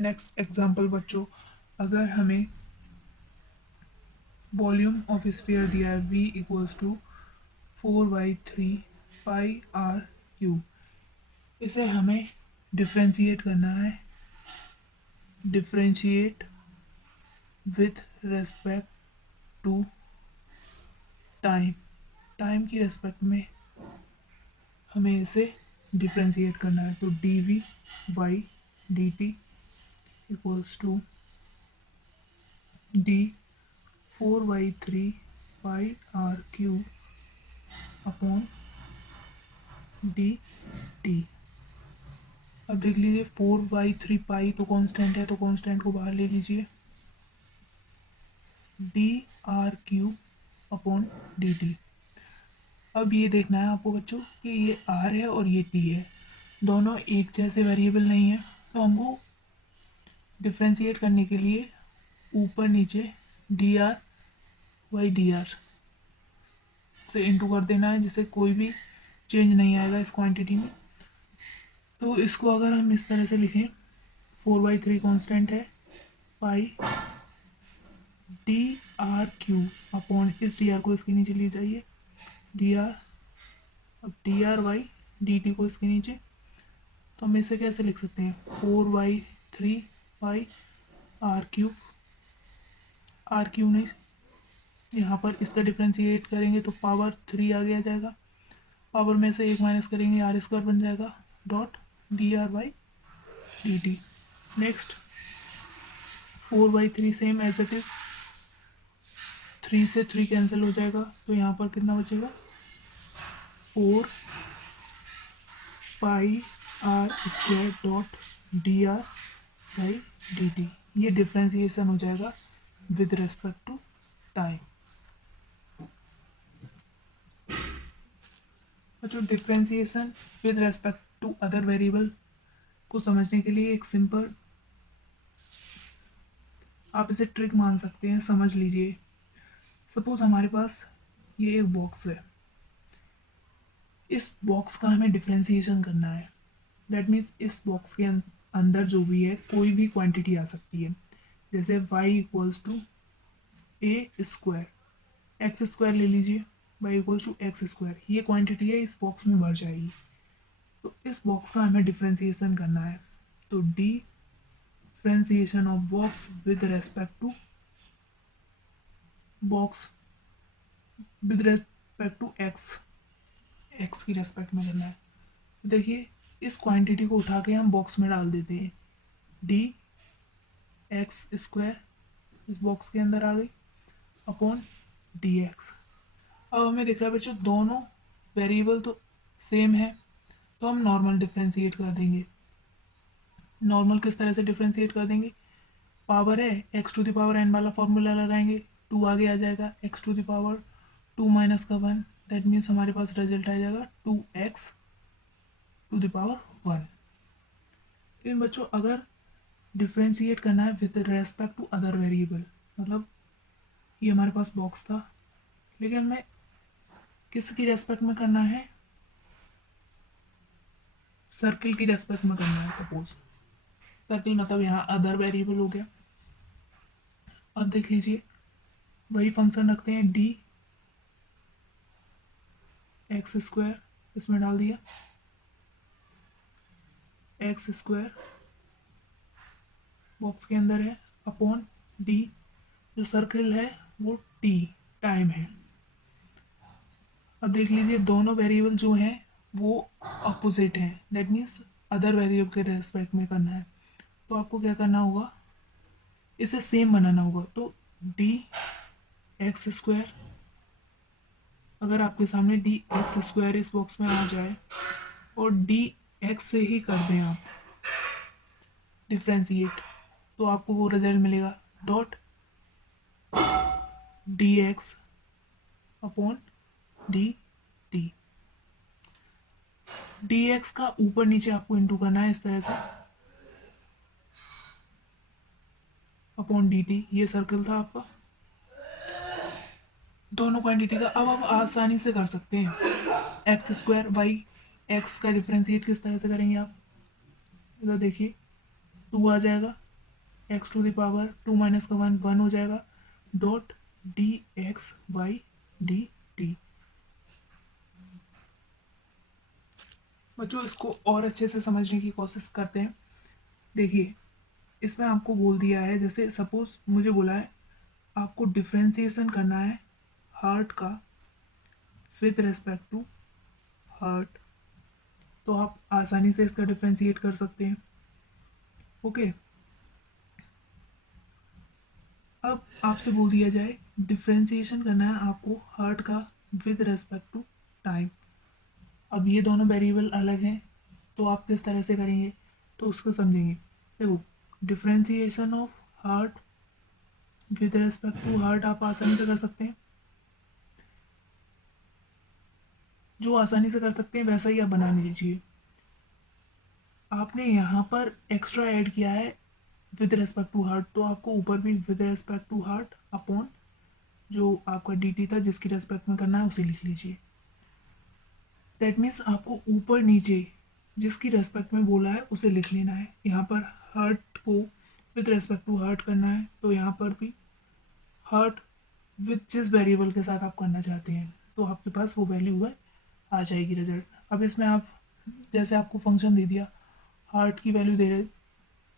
Next example बच्चों, अगर हमें वॉल्यूम ऑफ स्फीयर दिया है v equals to 4/3 pi r cube, इसे हमें डिफ्रेंशिएट करना है। Differentiate with respect to time, time की रेस्पेक्ट में हमें इसे डिफ्रेंशिएट करना है। तो d v by D T equals to d 4/3 pi r cube upon D T. अब देख लीजिए 4/3 पाई तो कांस्टेंट है, तो कांस्टेंट को बाहर ले लीजिए। D R cube upon D T. अब ये देखना है आपको बच्चों कि ये आर है और ये टी है, दोनों एक जैसे वेरिएबल नहीं है, तो हमको डिफ्रेंशिएट करने के लिए ऊपर नीचे D R by D R से इंटू कर देना है, जिससे कोई भी चेंज नहीं आएगा इस क्वांटिटी में। तो इसको अगर हम इस तरह से लिखें, 4/3 कांस्टेंट है, पाई डी आर क्यू अपॉन इस डी आर को इसके नीचे ले जाइए, डी आर, अब D R by D T को इसके नीचे। तो हम इसे कैसे लिख सकते हैं, 4/3 pi r cube, are cube नहीं, यहाँ पर इसका डिफ्रेंशिएट करेंगे तो पावर 3 आगे आ जाएगा, पावर में से 1 माइनस करेंगे आर स्क्वायर बन जाएगा, dot D R by D T. Next 4/3 same as it is, 3 से 3 कैंसिल हो जाएगा, तो यहाँ पर कितना बचेगा, 4 pi r square dot D R by D t. ये डिफ्रेंसिएशन हो जाएगा विद रेस्पेक्ट टू टाइम। बच्चों differentiation with respect to other variable को समझने के लिए एक सिंपल आप इसे ट्रिक मान सकते हैं, समझ लीजिए। सपोज हमारे पास ये एक बॉक्स है, इस बॉक्स का हमें डिफ्रेंसिएशन करना है। दैट मीन्स इस बॉक्स के अंदर जो भी है कोई भी क्वांटिटी आ सकती है, जैसे y equals to A square, X square ले लीजिए, y equals to X square, ये क्वांटिटी है, इस बॉक्स में भर जाएगी। तो इस बॉक्स का हमें डिफ्रेंसिएशन करना है, तो differentiation of box with respect to box with respect to X, X की रेस्पेक्ट में करना है। तो देखिए इस क्वांटिटी को उठा के हम बॉक्स में डाल देते हैं, डी एक्स स्क्वायर इस बॉक्स के अंदर आ गई अपॉन डी एक्स। अब हमें दिख रहा है बच्चों दोनों वेरिएबल तो सेम है, तो हम नॉर्मल डिफ्रेंशिएट कर देंगे। नॉर्मल किस तरह से डिफ्रेंशिएट कर देंगे, पावर है X to the power N वाला फॉर्मूला लगाएंगे, 2 आगे आ जाएगा, X to the power 2 minus का 1, दैट मीन्स हमारे पास रिजल्ट आ जाएगा 2x टू द पावर 1। लेकिन बच्चों अगर डिफ्रेंशिएट करना है with respect to other variable, मतलब ये हमारे पास बॉक्स था, लेकिन हमें किसकी रेस्पेक्ट में करना है, सर्किल की रेस्पेक्ट में करना है। सपोज सर्किल मतलब यहाँ अदर वेरिएबल हो गया। अब देख लीजिए वही फंक्शन रखते हैं, डी एक्स स्क्वायर इसमें डाल दिया, एक्स स्क्वायर बॉक्स के अंदर है अपॉन डी, जो सर्किल है वो टी टाइम है। अब देख लीजिए दोनों वेरिएबल जो हैं वो अपोजिट हैं, दैट मीन्स अदर वेरिएबल के रेस्पेक्ट में करना है। तो आपको क्या करना होगा, इसे सेम बनाना होगा। तो डी एक्स स्क्वायर, अगर आपके सामने डी एक्स स्क्वायर इस बॉक्स में आ जाए और डी एक्स से ही कर दें आप डिफ्रेंशिएट, तो आपको वो रिजल्ट मिलेगा, dot D x upon D T. D x का ऊपर नीचे आपको इंटू करना है इस तरह से, अपॉन डी टी, ये सर्कल था आपका दोनों क्वांटिटी का। अब आप आसानी से कर सकते हैं, एक्स स्क्वायर बाई एक्स का डिफ्रेंशिएट किस तरह से करेंगे आप, इधर देखिए 2 आ जाएगा, X to the power 2 minus का 1 1 हो जाएगा, dot D X by D T. बच्चों इसको और अच्छे से समझने की कोशिश करते हैं। देखिए इसमें आपको बोल दिया है, जैसे सपोज मुझे बोला है आपको डिफ्रेंसिएशन करना है हार्ट का विद रेस्पेक्ट टू हार्ट, तो आप आसानी से इसका डिफ्रेंशिएट कर सकते हैं। ओके, अब आपसे बोल दिया जाए डिफ्रेंशिएशन करना है आपको हार्ट का विद रेस्पेक्ट टू टाइम। अब ये दोनों वेरिएबल अलग हैं, तो आप किस तरह से करेंगे तो उसको समझेंगे। देखो differentiation of heart with respect to heart आप आसानी से कर सकते हैं, जो आसानी से कर सकते हैं वैसा ही आप बना लीजिए। आपने यहाँ पर एक्स्ट्रा ऐड किया है विद रेस्पेक्ट टू हार्ट, तो आपको ऊपर भी with respect to heart upon जो आपका डी टी था जिसकी रेस्पेक्ट में करना है उसे लिख लीजिए। दैट मीन्स आपको ऊपर नीचे जिसकी रेस्पेक्ट में बोला है उसे लिख लेना है। यहाँ पर हार्ट को विद रेस्पेक्ट टू हार्ट करना है, तो यहाँ पर भी हार्ट विद जिस वेरिएबल के साथ आप करना चाहते हैं तो आपके पास वो वैल्यू हुआ आ जाएगी रिजल्ट। अब इसमें आप जैसे आपको फंक्शन दे दिया, हार्ट की वैल्यू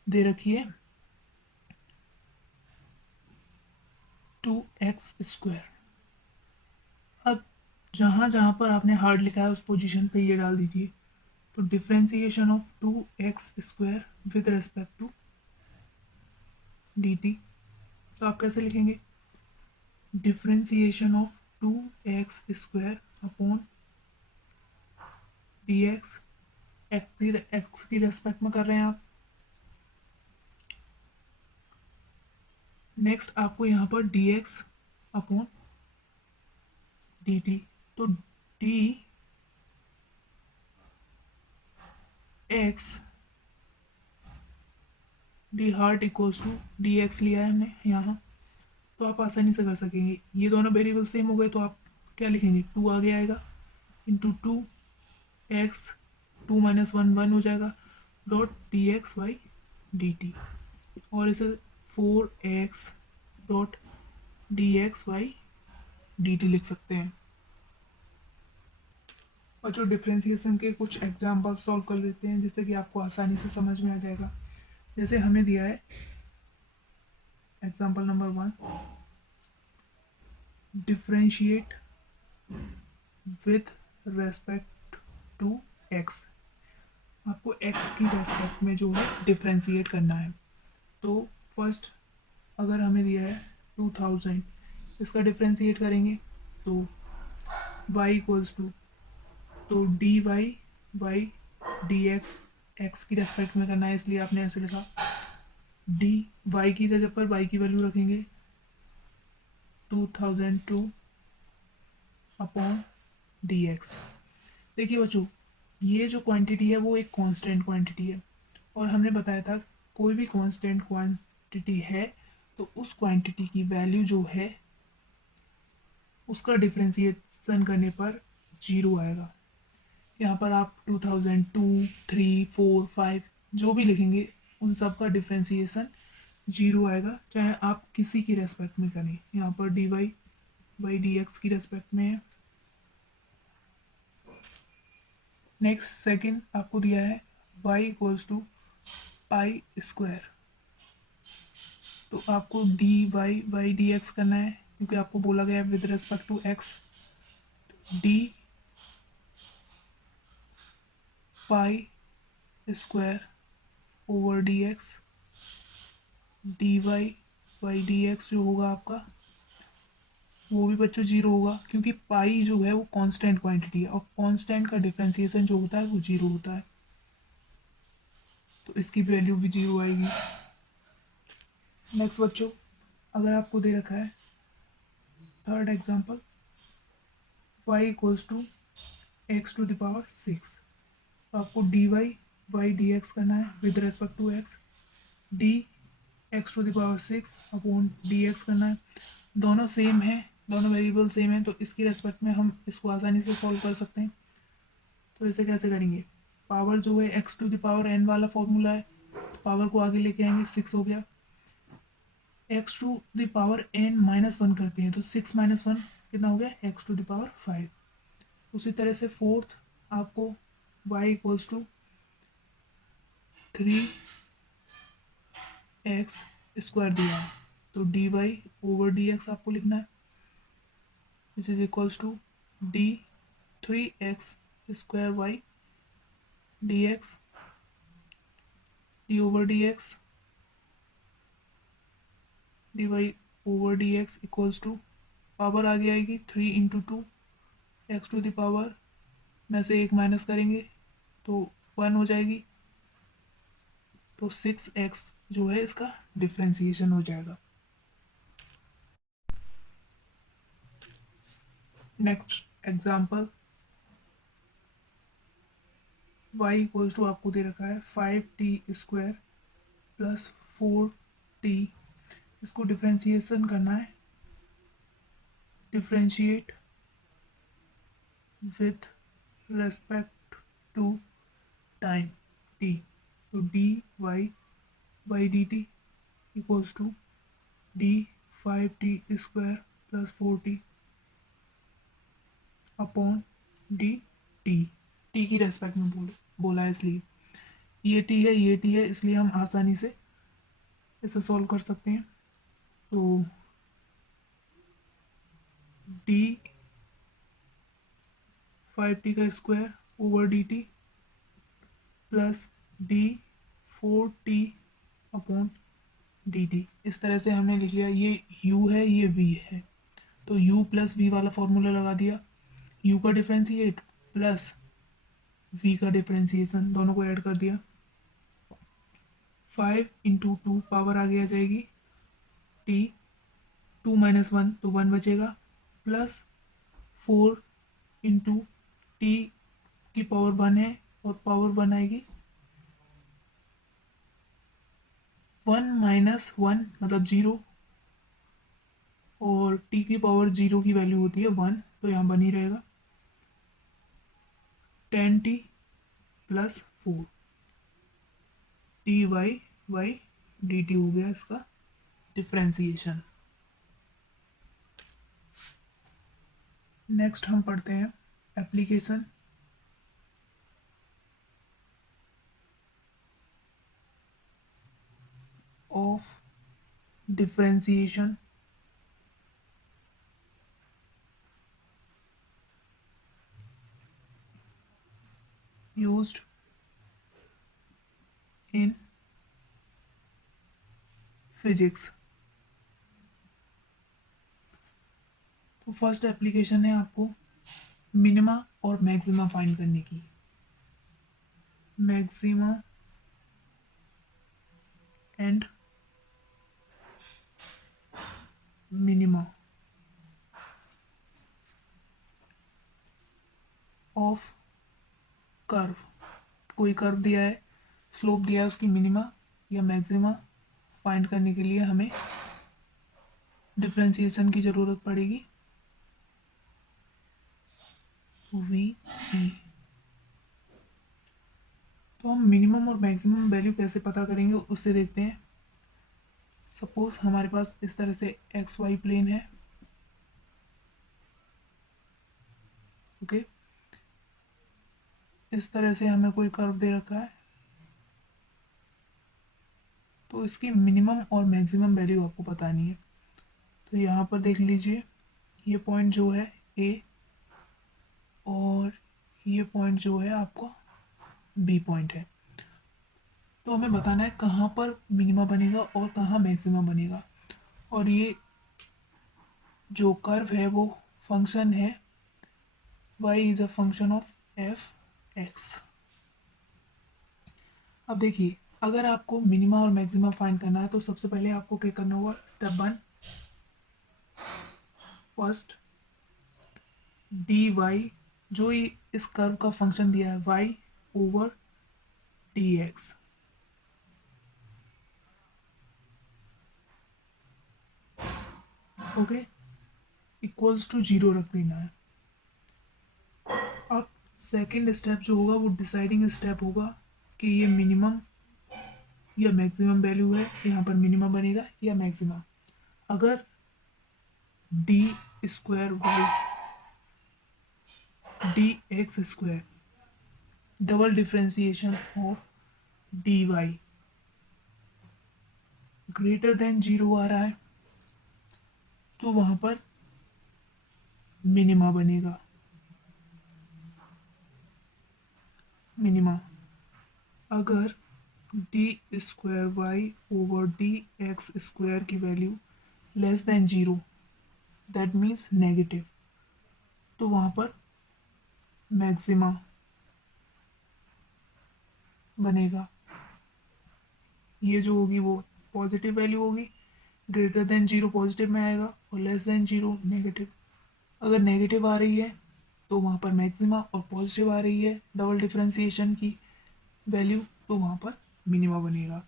दे रखी है 2x²। अब जहाँ जहाँ पर आपने हार्ट लिखा है उस पोजीशन पे ये डाल दीजिए। तो differentiation of 2x² with respect to dt, तो आप कैसे लिखेंगे, differentiation of 2x² upon dx, X की रेस्पेक्ट में कर रहे हैं आप। नेक्स्ट आपको यहाँ पर dx अपॉन dt, तो dx D heart equals to D X लिया है हमने यहाँ, तो आप आसानी से कर सकेंगे। ये दोनों वेरिएबल सेम हो गए तो आप क्या लिखेंगे, 2 आगे आएगा इंटू 2x, 2 माइनस 1 1 हो जाएगा, dot D X by D T, और इसे 4x dot D X by D T लिख सकते हैं। और जो डिफ्रेंसिएशन के कुछ एग्जाम्पल सॉल्व कर लेते हैं जिससे कि आपको आसानी से समझ में आ जाएगा। जैसे हमें दिया है example number 1, differentiate with respect to X. आपको एक्स की रेस्पेक्ट में जो है डिफ्रेंशिएट करना है। तो फर्स्ट अगर हमें दिया है 2000, इसका डिफ्रेंशिएट करेंगे तो y इक्वल्स टू, तो D Y by D X, X की रेस्पेक्ट में करना है इसलिए आपने ऐसे लिखा, डी वाई की जगह पर y की वैल्यू रखेंगे 2002 अपॉन डी एक्स। देखिए बच्चों ये जो क्वांटिटी है वो एक कांस्टेंट क्वांटिटी है, और हमने बताया था कोई भी कांस्टेंट क्वांटिटी है तो उस क्वांटिटी की वैल्यू जो है उसका डिफ्रेंशिएशन करने पर 0 आएगा। यहाँ पर आप 2002, 3, 4, 5 जो भी लिखेंगे उन सब का डिफ्रेंशिएशन 0 आएगा, चाहे आप किसी की रेस्पेक्ट में करें। यहाँ पर D Y by D X की रेस्पेक्ट में है। नेक्स्ट सेकंड आपको दिया है y equals to pi square, तो आपको D Y by D X करना है क्योंकि आपको बोला गया है with respect to X, D pi square over D X, D Y by D X जो होगा आपका वो भी बच्चों 0 होगा क्योंकि पाई जो है वो कांस्टेंट क्वांटिटी है और कांस्टेंट का डिफ्रेंसिएशन जो होता है वो 0 होता है, तो इसकी वैल्यू भी 0 आएगी। नेक्स्ट बच्चों अगर आपको दे रखा है third example y equals to X to the power 6, तो आपको D Y by D X करना है with respect to X, D X to the power 6 upon D X करना है। दोनों सेम है, दोनों वेरिएबल सेम है, तो इसकी रेस्पेक्ट में हम इसको आसानी से सॉल्व कर सकते हैं। तो इसे कैसे करेंगे, पावर जो है X to the power n वाला फॉर्मूला है, तो पावर को आगे लेके आएंगे 6 हो गया, X to the power N minus one करते हैं तो 6 माइनस वन कितना हो गया एक्स टू द पावर 5। उसी तरह से फोर्थ आपको y equals to 3x square दिया है तो dy ओवर dx आपको लिखना है this is equals to D 3x square y dx D over dx dy over dx equals to power आगे आएगी 3 into two X to the power में से एक माइनस करेंगे तो 1 हो जाएगी तो 6x जो है इसका डिफ्रेंसिएशन हो जाएगा। Next example y equals to आपको दे रखा है 5t स्क्वायर प्लस 4t। इसको डिफ्रेंसिएशन करना है differentiate with respect to time t तो dy by D T equals to D 5t square plus 4t upon D T की रेस्पेक्ट में बोला है इसलिए ये t है इसलिए हम आसानी से इसे सॉल्व कर सकते हैं तो डी 5t का square over D T plus D 4t upon D T. इस तरह से हमने लिख लिया ये u है ये v है तो u प्लस v वाला फॉर्मूला लगा दिया u का डिफ्रेंशिएट प्लस v का डिफ्रेंशिएशन दोनों को ऐड कर दिया 5 इंटू टू पावर आगे आ जाएगी t 2 माइनस वन तो 1 बचेगा प्लस 4 इंटू टी की पावर 1 है और पावर 1 आएगी 1 माइनस 1 मतलब 0 और t की पावर 0 की वैल्यू होती है 1 तो यहाँ बनी रहेगा 10t plus 4 T Y D T हो गया इसका डिफ्रेंसिएशन। नेक्स्ट हम पढ़ते हैं application of differentiation used in physics. तो फर्स्ट एप्लीकेशन है आपको मिनिमा और मैक्सिमा फाइंड करने की। Maxima and minima of curve. कोई कर्व दिया है स्लोप दिया है उसकी मिनिमा या मैक्सिमा फाइंड करने के लिए हमें डिफ्रेंसिएशन की ज़रूरत पड़ेगी वी ई। तो हम मिनिमम और मैक्सिमम वैल्यू कैसे पता करेंगे उससे देखते हैं। सपोज हमारे पास इस तरह से एक्स वाई प्लेन है ओके इस तरह से हमें कोई कर्व दे रखा है तो इसकी मिनिमम और मैक्सिमम वैल्यू आपको बतानी है। तो यहाँ पर देख लीजिए ये पॉइंट जो है ए और ये पॉइंट जो है आपका बी पॉइंट है तो हमें बताना है कहाँ पर मिनिमा बनेगा और कहाँ मैक्सिमा बनेगा। और ये जो कर्व है वो फंक्शन है y is a function of F x. अब देखिए अगर आपको मिनिमा और मैक्सिमा फाइंड करना है तो सबसे पहले आपको क्या करना होगा स्टेप 1 फर्स्ट डी वाई जो इस कर्व का फंक्शन दिया है y over D X okay equals to 0 रख देना है। अब सेकेंड स्टेप जो होगा वो डिसाइडिंग स्टेप होगा कि ये मिनिमम या मैक्सिमम वैल्यू है यहाँ पर मिनिमम बनेगा या मैक्सिमम। अगर d square y d x square double differentiation of d y greater than 0 आ रहा है तो वहां पर मिनिमा बनेगा। मिनिमा अगर d square Y over D x square की value less than 0 that means negative तो वहां पर मैक्सिमा बनेगा। ये जो होगी वो पॉजिटिव वैल्यू होगी, ग्रेटर देन 0 पॉजिटिव में आएगा और लेस देन 0 नेगेटिव। अगर नेगेटिव आ रही है तो वहाँ पर मैक्सिमा और पॉजिटिव आ रही है डबल डिफ्रेंसिएशन की वैल्यू तो वहाँ पर मिनिमा बनेगा।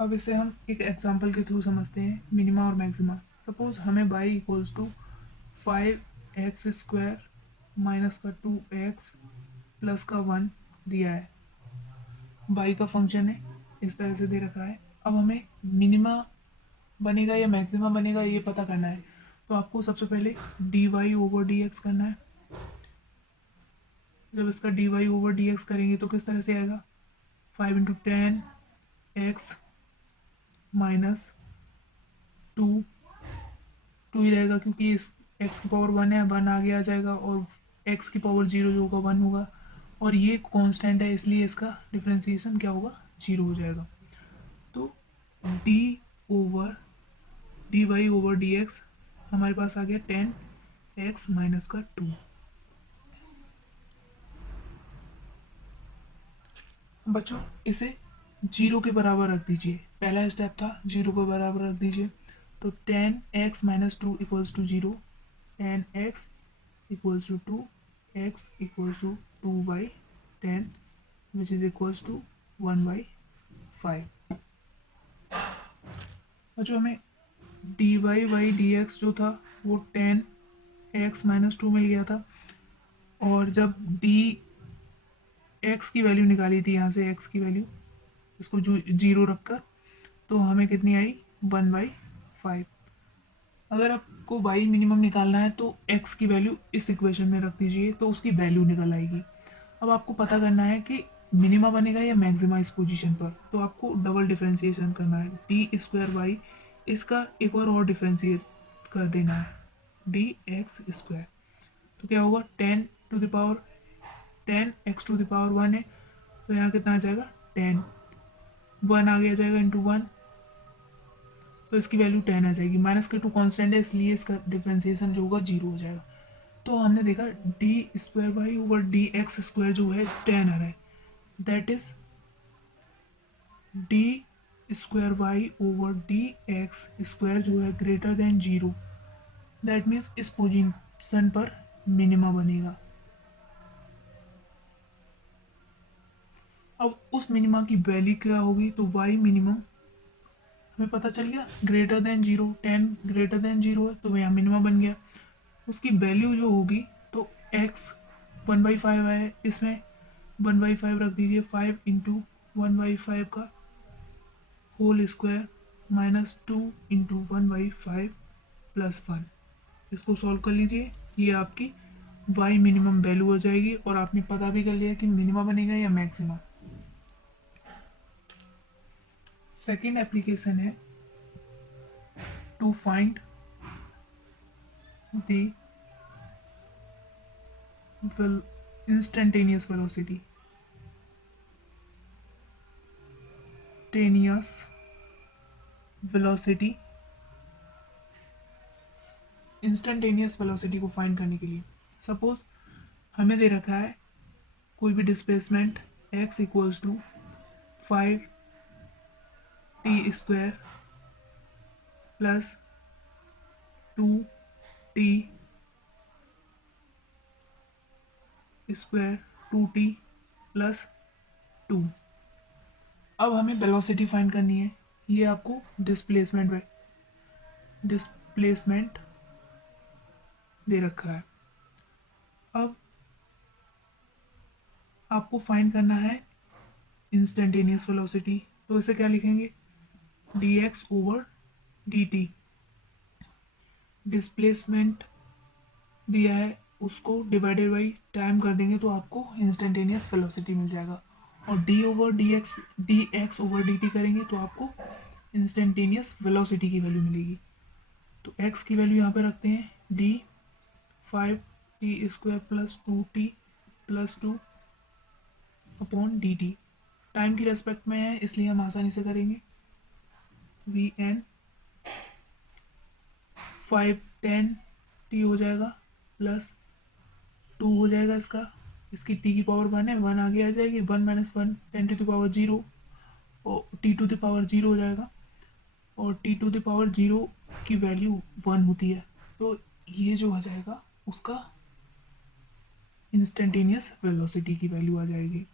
अब इसे हम एक एग्जांपल के थ्रू समझते हैं मिनिमा और मैक्सिमा। सपोज हमें y equals to 5x square minus का 2x प्लस का 1 दिया है। y का फंक्शन है, इस तरह से दे रखा है। अब हमें मिनिमा बनेगा या मैक्सिमा बनेगा ये पता करना है। तो आपको सबसे पहले D Y over D X करना है। जब इसका D Y over D X करेंगे तो किस तरह से आएगा, 5 × 10 x माइनस 2 2 ही रहेगा क्योंकि इस x की पावर 1 है, 1 आगे आ जाएगा और x की पावर 0 जो होगा 1 होगा और ये कांस्टेंट है इसलिए इसका डिफ्रेंसिएशन क्या होगा, 0 हो जाएगा। तो D over D Y over D X हमारे पास आ गया 10x माइनस का 2। बच्चों इसे 0 के बराबर रख दीजिए, पहला स्टेप था 0 के बराबर रख दीजिए। तो 10x minus 2 equals to 0, 10x equals to 2, x equals to 2 by 10 which is equals to 1 by 5। और जो हमें D Y by D X जो था वो 10x माइनस 2 मिल गया था और जब डी एक्स की वैल्यू निकाली थी यहाँ से x की वैल्यू इसको 0 रखकर तो हमें कितनी आई 1 बाई 5। अगर आपको y मिनिमम निकालना है तो x की वैल्यू इस इक्वेशन में रख दीजिए तो उसकी वैल्यू निकल आएगी। अब आपको पता करना है कि मिनिमा बनेगा या मैक्सिमा इस पोजीशन पर, तो आपको डबल डिफरेंशिएशन करना है। डी स्क्वायर वाई इसका एक बार और डिफरेंशिएट कर देना है डी एक्स स्क्वायर तो क्या होगा 10 x⁻1 है तो यहाँ कितना आ जाएगा 10, 1 आ गया जाएगा इंटू 1 तो इसकी वैल्यू 10 आ जाएगी। माइनस का 2 कॉन्स्टेंट है इसलिए इसका डिफरेंशिएशन जो होगा 0 हो जाएगा। तो हमने देखा D square Y over D x square जो है 10 आ रहा है, that is D square Y over D x square जो है ग्रेटर देन 0, दैट मीन्स इस पोजीशन पर मिनिमा बनेगा। अब उस मिनिमा की वैल्यू क्या होगी, तो वाई मिनिमम हमें पता चल गया ग्रेटर देन 0, 10 ग्रेटर देन 0 है तो यहाँ मिनिमा बन गया। उसकी वैल्यू जो होगी तो x 1/5 है, इसमें 1/5 रख दीजिए, 5 इंटू 1/5 का whole square minus 2 into 1/5 plus 1। इसको सॉल्व कर लीजिए, ये आपकी y मिनिमम वैल्यू हो जाएगी और आपने पता भी कर लिया कि मिनिमा बनेगा या मैक्सिमा। सेकेंड एप्लीकेशन है to find the instantaneous velocity instantaneous velocity को फाइंड करने के लिए सपोज हमें दे रखा है कोई भी displacement x equals to 5t square plus 2t square 2t plus 2। अब हमें वेलोसिटी फाइंड करनी है। ये आपको डिस्प्लेसमेंट दे रखा है। अब आपको फाइंड करना है इंस्टेंटेनियस वेलोसिटी, तो इसे क्या लिखेंगे dx ओवर dt। डिस्प्लेसमेंट दिया है, उसको डिवाइडेड बाई टाइम कर देंगे तो आपको इंस्टेंटेनियस वेलोसिटी मिल जाएगा। और D over D x over D T करेंगे तो आपको इंस्टेंटेनियस वेलोसिटी की वैल्यू मिलेगी। तो एक्स की वैल्यू यहाँ पे रखते हैं D 5t² plus 2t plus 2 upon D T. Time की रेस्पेक्ट में है इसलिए हम आसानी से करेंगे। वी एन 5 10 t हो जाएगा प्लस 2 हो जाएगा इसकी t की पावर 1 है, 1 आगे आ जाएगी, 1 माइनस 1 10 to the power 0 और t to the power 0 हो जाएगा। और t to the power 0 की वैल्यू 1 होती है, तो ये जो आ जाएगा उसका इंस्टेंटेनियस वेलोसिटी की वैल्यू आ जाएगी।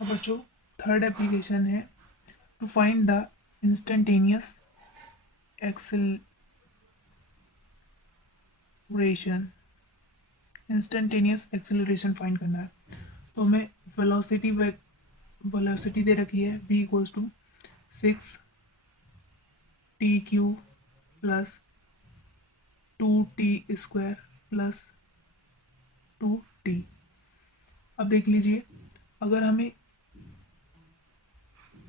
अब बच्चों थर्ड एप्लीकेशन है to find the instantaneous acceleration. Instantaneous acceleration find करना है, तो हमें वेलोसिटी दे रखी है v equals to 6t³ plus 2t² plus 2t। अब देख लीजिए, अगर हमें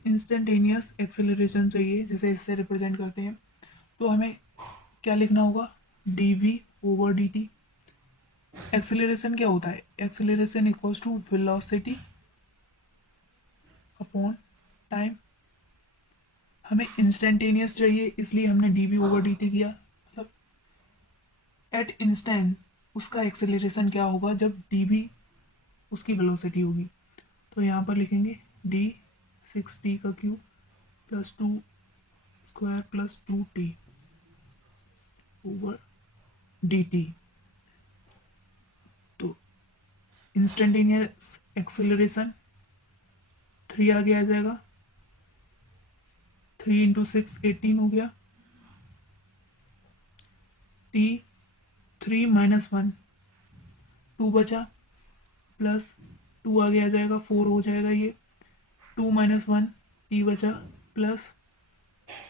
इंस्टेंटेनियस एक्सेलरेशन चाहिए जिसे इससे रिप्रेजेंट करते हैं, तो हमें क्या लिखना होगा, dv ओवर dt। एक्सेलरेशन क्या होता है, acceleration equals to velocity upon time. हमें इंस्टेंटेनियस चाहिए इसलिए हमने dv ओवर dt किया, मतलब एट इंस्टेंट उसका एक्सेलरेशन क्या होगा जब dv उसकी वेलोसिटी होगी। तो यहाँ पर लिखेंगे d 6t³ plus 2² plus 2t over dt। तो इंस्टेंटेनियस एक्सेलरेशन 3 आगे आ जाएगा, 3 इंटू 6 18 हो गया, t 3 माइनस 1 2 बचा, प्लस 2 आगे आ जाएगा 4 हो जाएगा, ये 2 माइनस 1 t बचा, प्लस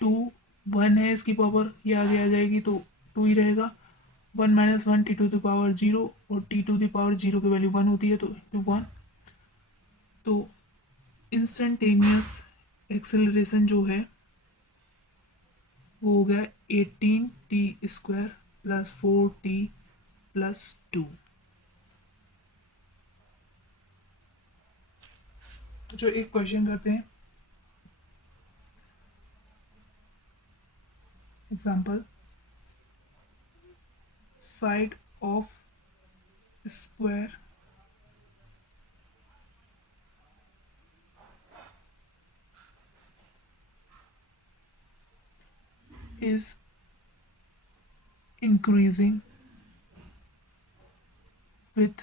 2 1 है इसकी पावर, ये आगे आ जाएगी तो 2 ही रहेगा, 1 minus 1 t to the power 0 और t to the power 0 की वैल्यू 1 होती है तो 1। तो इंस्टेंटेनियस एक्सेलरेशन जो है वो हो गया 18t² प्लस 4t प्लस 2। जो एक क्वेश्चन करते हैं, example side of square is increasing with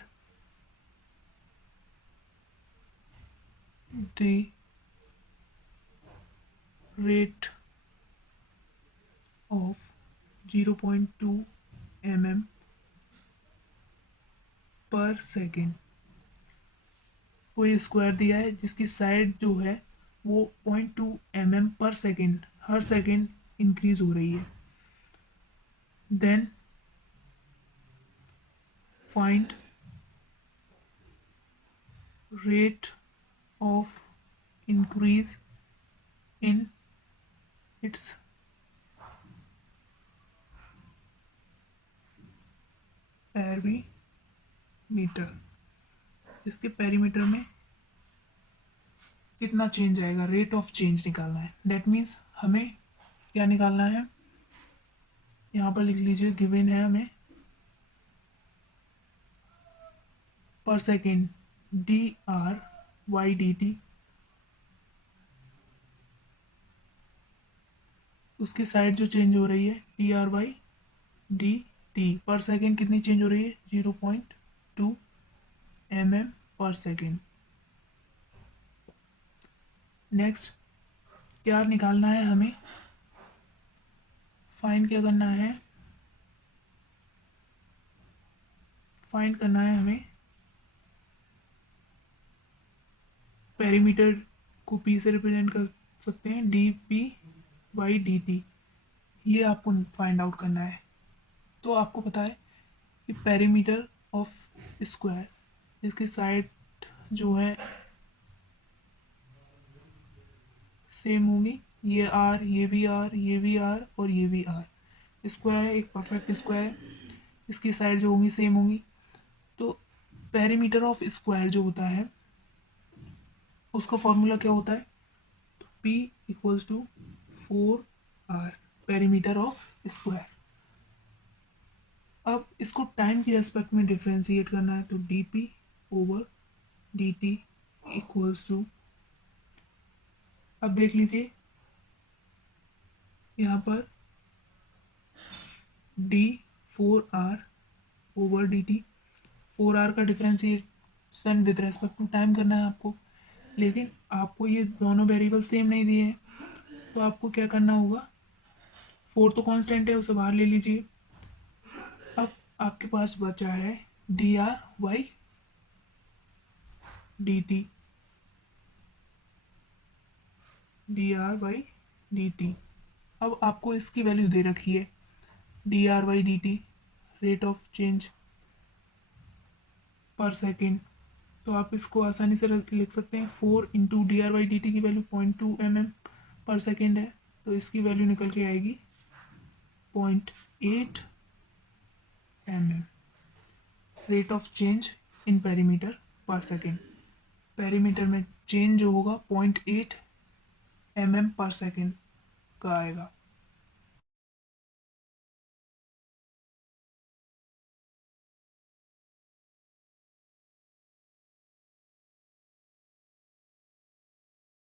the rate of 0.2 mm per second. कोई स्क्वायर दिया है जिसकी साइड जो है वो 0.2 mm पर सेकेंड हर सेकेंड इंक्रीज हो रही है। Then find rate of increase in its perimeter. इसके पेरीमीटर में कितना चेंज आएगा, रेट ऑफ चेंज निकालना है। दैट मीन्स हमें क्या निकालना है, यहाँ पर लिख लीजिए, गिवन है हमें पर सेकेंड dr/dt, उसकी साइड जो चेंज हो रही है dr/dt पर सेकेंड कितनी चेंज हो रही है, 0.2 mm पर सेकेंड। नेक्स्ट क्या निकालना है हमें, फाइंड क्या करना है, फाइंड करना है हमें पेरीमीटर को पी से रिप्रेजेंट कर सकते हैं, D P by D t. ये आपको फाइंड आउट करना है। तो आपको पता है कि पेरीमीटर ऑफ स्क्वायर, इसकी साइड जो है सेम होंगी, ये आर, ये भी आर, ये भी आर और ये भी आर। स्क्वायर है, एक परफेक्ट स्क्वायर है, इसकी साइड जो होंगी सेम होंगी। तो पेरीमीटर ऑफ स्क्वायर जो होता है उसका फॉर्मूला क्या होता है, तो P equals to 4R, perimeter of square. अब इसको टाइम की रेस्पेक्ट में डिफ्रेंशिएट करना है, तो dp over dt equals to, अब देख लीजिए यहाँ पर d4R ओवर dt, 4R का differentiation with respect to time करना है आपको, लेकिन आपको ये दोनों वेरिएबल सेम नहीं दिए हैं, तो आपको क्या करना होगा, 4 तो कांस्टेंट है, उसे बाहर ले लीजिए। अब आपके पास बचा है D R Y D T, D R Y D T. अब आपको इसकी वैल्यू दे रखी है, D R Y D T rate of change per second, तो आप इसको आसानी से लिख सकते हैं, 4 into D R Y D T की वैल्यू 0.2 mm पर सेकेंड है, तो इसकी वैल्यू निकल के आएगी 0.8 mm, rate of change in perimeter per second. Perimeter में चेंज जो होगा 0.8 mm पर सेकेंड का आएगा।